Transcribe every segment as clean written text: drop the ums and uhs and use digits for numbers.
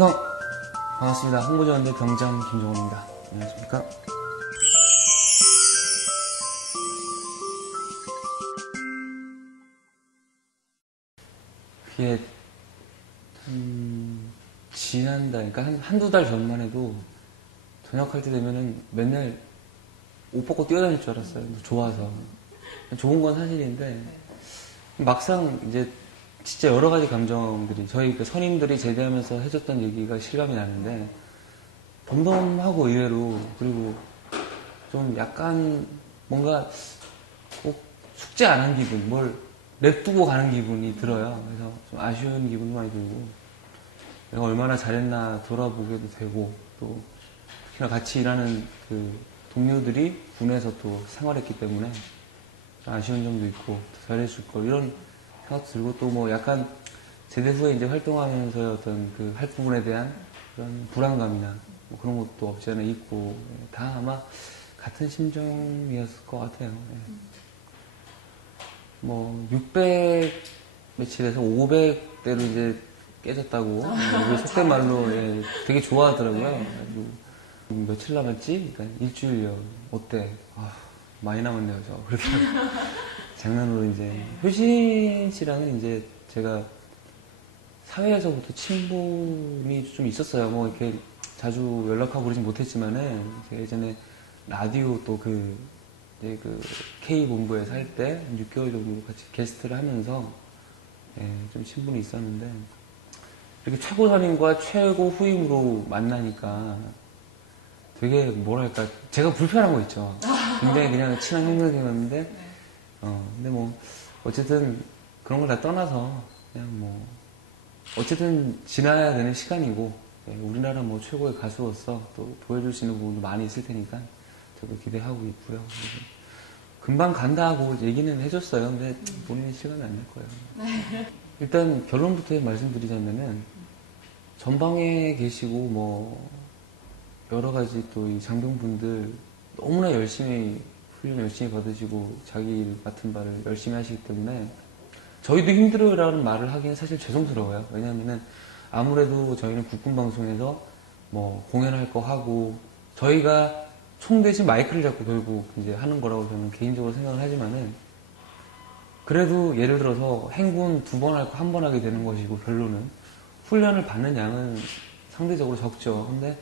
항상 반갑습니다. 홍보지원대 병장 김종호입니다. 안녕하십니까? 그게 지난달, 그러니까 한두 달 전만 해도 전역할 때 되면은 맨날 옷 벗고 뛰어다닐 줄 알았어요. 좋아서. 좋은 건 사실인데 막상 이제 진짜 여러 가지 감정들이 저희 그 선임들이 제대하면서 해줬던 얘기가 실감이 나는데 덤덤하고 의외로, 그리고 좀 약간 뭔가 꼭 숙제 안 한 기분, 뭘 냅두고 가는 기분이 들어요. 그래서 좀 아쉬운 기분도 많이 들고, 내가 얼마나 잘했나 돌아보게도 되고, 또 특히나 같이 일하는 그 동료들이 군에서 또 생활했기 때문에 아쉬운 점도 있고 더 잘해줄 걸, 이런 생각도 들고, 또 뭐 약간 제대 후에 이제 활동하면서의 어떤 그 할 부분에 대한 그런 불안감이나 뭐 그런 것도 없지 않아 있고, 다 아마 같은 심정이었을 것 같아요. 뭐 600 며칠에서 500대로 이제 깨졌다고 우리 속된 말로 되게 좋아하더라고요. 며칠 남았지? 그러니까 일주일요. 어때? 아, 많이 남았네요, 저. 그렇게 장난으로 이제 효신 씨랑은 이제 제가 사회에서부터 친분이 좀 있었어요. 뭐 이렇게 자주 연락하고 그러진 못했지만은 제가 예전에 라디오 또 그 K 본부에서 할 때 6개월 정도 같이 게스트를 하면서 좀 친분이 있었는데, 이렇게 최고 선임과 최고 후임으로 만나니까 되게 뭐랄까 제가 불편한 거 있죠. 굉장히 그냥 친한 형님이었는데 근데 뭐 어쨌든 그런 걸 다 떠나서 그냥 뭐 어쨌든 지나야 되는 시간이고, 우리나라 뭐 최고의 가수로서 또 보여줄 수 있는 부분도 많이 있을 테니까 저도 기대하고 있고요. 금방 간다고 얘기는 해줬어요. 근데 본인이 시간이 안 날 거예요. 일단 결론부터 말씀드리자면은 전방에 계시고 뭐 여러 가지 또 이 장병분들 너무나 열심히 훈련 열심히 받으시고 자기 일 맡은 바를 열심히 하시기 때문에 저희도 힘들어요라는 말을 하기는 사실 죄송스러워요. 왜냐하면은 아무래도 저희는 국군방송에서 뭐 공연할 거 하고 저희가 총 대신 마이크를 잡고 결국 이제 하는 거라고 저는 개인적으로 생각을 하지만은, 그래도 예를 들어서 행군 2번 할 거 1번 하게 되는 것이고 결론은 훈련을 받는 양은 상대적으로 적죠. 근데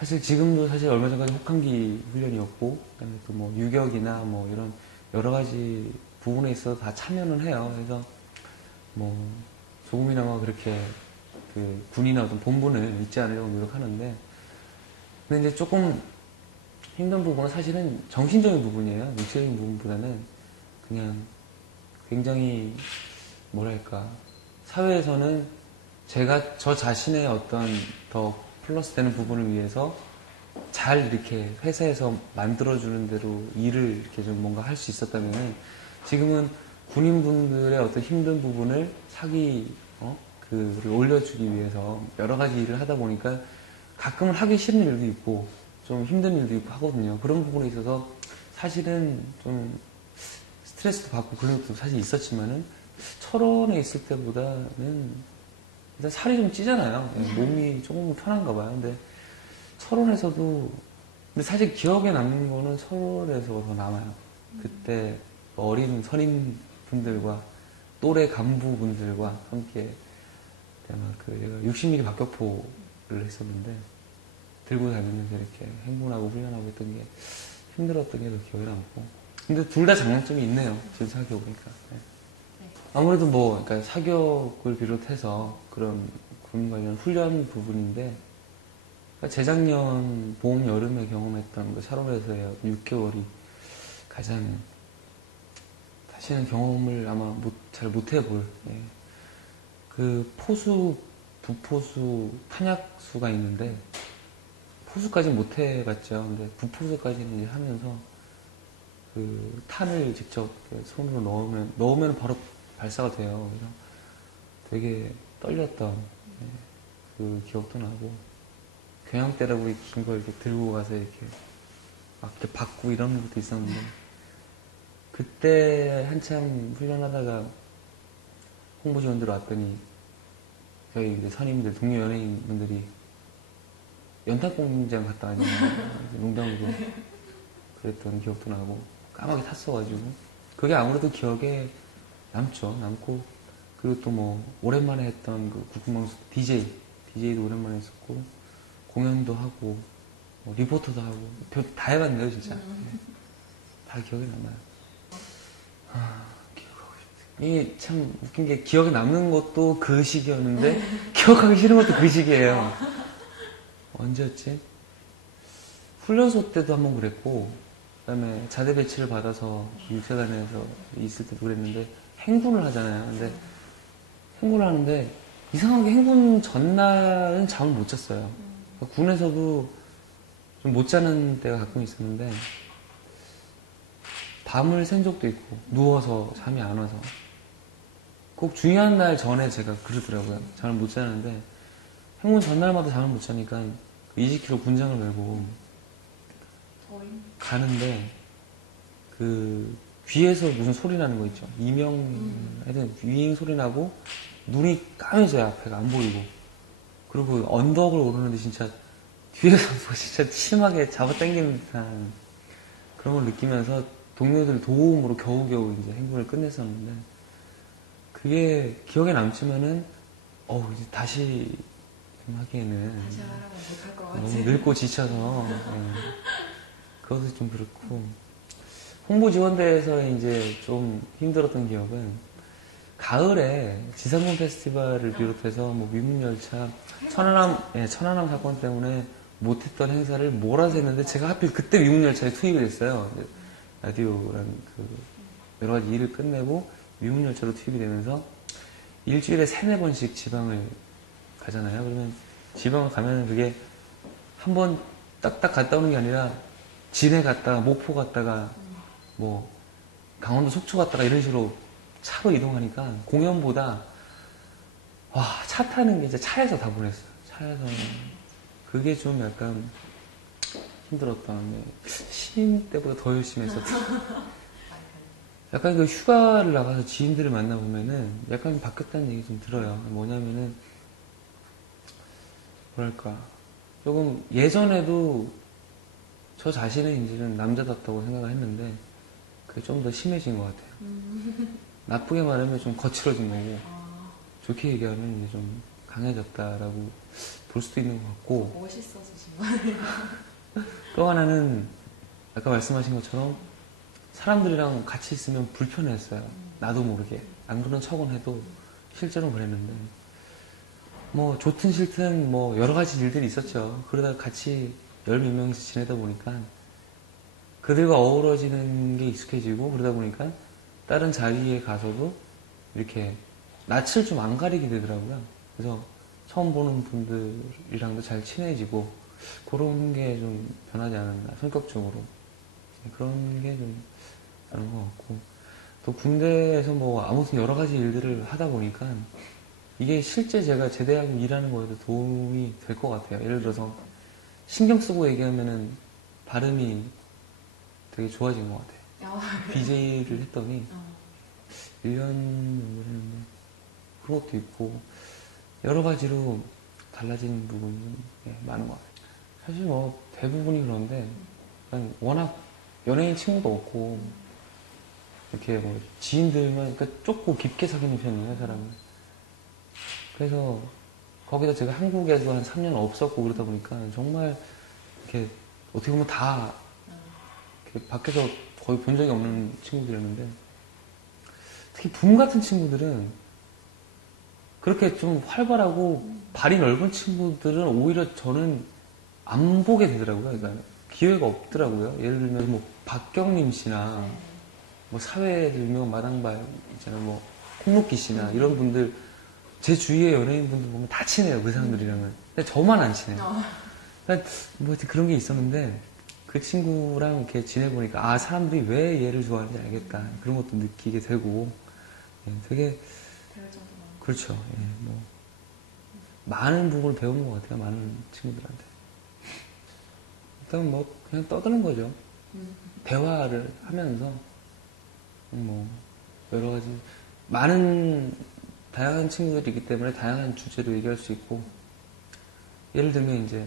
사실 지금도 사실 얼마 전까지 혹한기 훈련이었고, 그다음에 또 뭐 유격이나 뭐 이런 여러 가지 부분에 있어서 다 참여는 해요. 그래서 뭐 조금이나마 그렇게 그 군이나 어떤 본분을 잊지 않으려고 노력하는데, 근데 이제 조금 힘든 부분은 사실은 정신적인 부분이에요. 육체적인 부분보다는 그냥 굉장히 뭐랄까 사회에서는 제가 저 자신의 어떤 더 플러스 되는 부분을 위해서 잘 이렇게 회사에서 만들어주는 대로 일을 이렇게 좀 뭔가 할 수 있었다면은, 지금은 군인분들의 어떤 힘든 부분을 그를 올려주기 위해서 여러 가지 일을 하다 보니까 가끔은 하기 싫은 일도 있고 좀 힘든 일도 있고 하거든요. 그런 부분에 있어서 사실은 좀 스트레스도 받고 그런 것도 사실 있었지만은 철원에 있을 때보다는 일단 살이 좀 찌잖아요. 몸이 조금 편한가 봐요. 근데 철원에서도, 근데 사실 기억에 남는 거는 서울에서 더 남아요. 그때 어린 선임분들과 또래 간부분들과 함께 제가 60mm 박격포를 했었는데 들고 다니면서 이렇게 행군하고 훈련하고 했던 게 힘들었던 게 더 기억에 남고, 근데 둘 다 장단점이 있네요. 지금 생각해보니까. 아무래도 뭐 그러니까 사격을 비롯해서 그런 군 관련 훈련 부분인데, 그러니까 재작년 봄 여름에 경험했던 그 샤론에서의 6개월이 가장 다시는 경험을 아마 잘 못해볼, 그 포수, 부포수, 탄약수가 있는데 포수까지는 못 해봤죠. 근데 부포수까지는 이제 하면서 그 탄을 직접 손으로 넣으면 바로 발사가 돼요. 그래서 되게 떨렸던 그 기억도 나고, 겨냥대라고 긴 걸 이렇게 들고 가서 이렇게 막 이렇게 받고 이런 것도 있었는데, 그때 한참 훈련하다가 홍보지원들 왔더니 저희 이제 선임들, 동료 연예인분들이 연탄공장 갔다 와있는 농담으로 그랬던 기억도 나고 까맣게 탔어가지고 그게 아무래도 기억에 남죠. 남고 그리고 또 뭐 오랜만에 했던 그 국방송 DJ도 오랜만에 했었고 공연도 하고 뭐 리포터도 하고 다 해봤네요 진짜. 다 기억에 남아요. 기억하고 싶다. 이게 참 웃긴 게 기억에 남는 것도 그 시기였는데 기억하기 싫은 것도 그 시기예요. 언제였지? 훈련소 때도 한번 그랬고 그다음에 자대 배치를 받아서 육사단에서 있을 때도 그랬는데 행군을 하잖아요. 근데 행군을 하는데 이상하게 행군 전날은 잠을 못 잤어요. 그러니까 군에서도 좀 못 자는 때가 가끔 있었는데 밤을 샌 적도 있고 누워서 잠이 안 와서 꼭 중요한 날 전에 제가 그러더라고요. 잠을 못 자는데 행군 전날마다 잠을 못 자니까 20km 군장을 메고 가는데 그 귀에서 무슨 소리 나는 거 있죠. 하여튼 위잉 소리 나고 눈이 까매져요. 앞에가 안 보이고 그리고 언덕을 오르는데 진짜 뒤에서 뭐 진짜 심하게 잡아당기는 듯한 그런 걸 느끼면서 동료들 도움으로 겨우겨우 이제 행군을 끝냈었는데 그게 기억에 남지만은 이제 다시 좀 하기에는 다시 하라고 못할 것 같아. 너무 늙고 지쳐서 그것도 좀 그렇고 홍보지원대에서 이제 좀 힘들었던 기억은 가을에 지상군 페스티벌을 비롯해서 뭐 미문열차 천안함 사건 때문에 못했던 행사를 몰아서 했는데 제가 하필 그때 미문열차에 투입이 됐어요. 라디오랑 그 여러 가지 일을 끝내고 미문열차로 투입이 되면서 일주일에 3-4번씩 지방을 가잖아요. 그러면 지방을 가면 그게 한 번 딱딱 갔다 오는 게 아니라 진해 갔다가 목포 갔다가 뭐 강원도 속초 갔다가 이런 식으로 차로 이동하니까 공연보다 차 타는 게 이제 차에서 다 보냈어요. 차에서 그게 좀 약간 힘들었던 신인 때보다 더 열심히 했었던 약간 그 휴가를 나가서 지인들을 만나보면은 약간 바뀌었다는 얘기 좀 들어요. 뭐냐면은 뭐랄까 조금 예전에도 저 자신은 이제는 남자답다고 생각을 했는데 그게 좀 더 심해진 것 같아요. 나쁘게 말하면 좀 거칠어진 거고 좋게 얘기하면 이제 좀 강해졌다라고 볼 수도 있는 것 같고 멋있어지신 거예요. 또 하나는 아까 말씀하신 것처럼 사람들이랑 같이 있으면 불편했어요. 나도 모르게. 안 그런 척은 해도 실제로는 그랬는데 뭐 좋든 싫든 뭐 여러 가지 일들이 있었죠. 그러다 같이 10몇 명이서 지내다 보니까 그들과 어우러지는 게 익숙해지고 그러다 보니까 다른 자리에 가서도 이렇게 낯을 좀 안 가리게 되더라고요. 그래서 처음 보는 분들이랑도 잘 친해지고 그런 게 좀 변하지 않았나 성격적으로 그런 게 좀 다른 것 같고 또 군대에서 뭐 아무튼 여러 가지 일들을 하다 보니까 이게 실제 제가 제대하고 일하는 거에도 도움이 될 것 같아요. 예를 들어서 신경 쓰고 얘기하면은 발음이 되게 좋아진 것 같아요. BJ를 했더니 1년 정도 했는데 그런 것도 있고 여러 가지로 달라진 부분이 많은 것 같아요. 사실 뭐 대부분이 그런데 워낙 연예인 친구도 없고 이렇게 뭐 지인들만 그러니까 좁고 깊게 사귀는 편이에요, 사람은. 그래서 거기다 제가 한국에서 한 3년 없었고 그러다 보니까 정말 이렇게 어떻게 보면 다 이렇게 밖에서 거의 본 적이 없는 친구들이었는데 특히 붐 같은 친구들은 그렇게 좀 활발하고 발이 넓은 친구들은 오히려 저는 안 보게 되더라고요. 그러니까 기회가 없더라고요. 예를 들면 뭐 박경림 씨나 뭐 사회에서 유명한 마당발 있잖아요. 뭐 콩루키 씨나 이런 분들 제 주위의 연예인분들 보면 다 친해요. 그 사람들이랑은. 근데 저만 안 친해요. 그러니까 뭐 그런 게 있었는데 그 친구랑 이렇게 지내보니까 아 사람들이 왜 얘를 좋아하는지 알겠다. 그런 것도 느끼게 되고 되게 그렇죠. 예, 뭐 많은 부분을 배우는 것 같아요. 많은 친구들한테. 일단 뭐 그냥 떠드는 거죠. 대화를 하면서 뭐 여러 가지 많은 다양한 친구들이 있기 때문에 다양한 주제로 얘기할 수 있고, 예를 들면 이제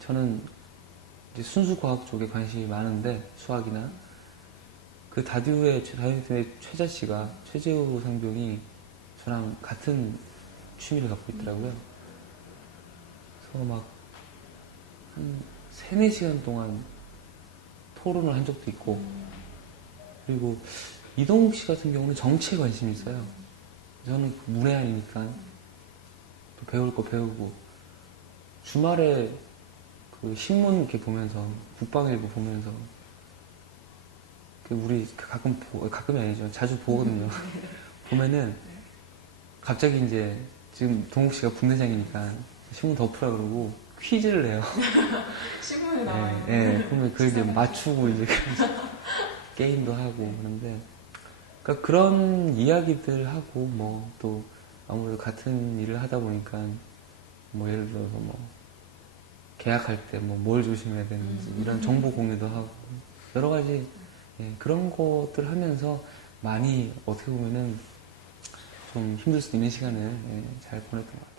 저는 이제 순수 과학 쪽에 관심이 많은데, 수학이나 그 다듀의 최자 씨가, 최재우 상병이 저랑 같은 취미를 갖고 있더라고요. 그래서 막 한 3, 4시간 동안 토론을 한 적도 있고, 그리고 이동욱 씨 같은 경우는 정치에 관심이 있어요. 저는 문외한이니까 또 배울 거 배우고, 주말에 그 신문 이렇게 보면서, 국방일보 보면서, 우리 가끔이 아니죠. 자주 보거든요. 보면은 갑자기 이제 지금 동욱 씨가 국내장이니까 신문 덮으라 그러고 퀴즈를 내요. 신문에 나와요. 예, 그러면 그걸 이제 맞추고 이제 게임도 하고 그런데, 그러니까 그런 이야기들 하고, 뭐 또 아무래도 같은 일을 하다 보니까 뭐 예를 들어서 뭐 계약할 때 뭐 뭘 조심해야 되는지 이런 정보 공유도 하고 여러 가지, 예, 그런 것들 하면서 많이 어떻게 보면은 좀 힘들 수 있는 시간을, 예, 잘 보냈던 것 같아요.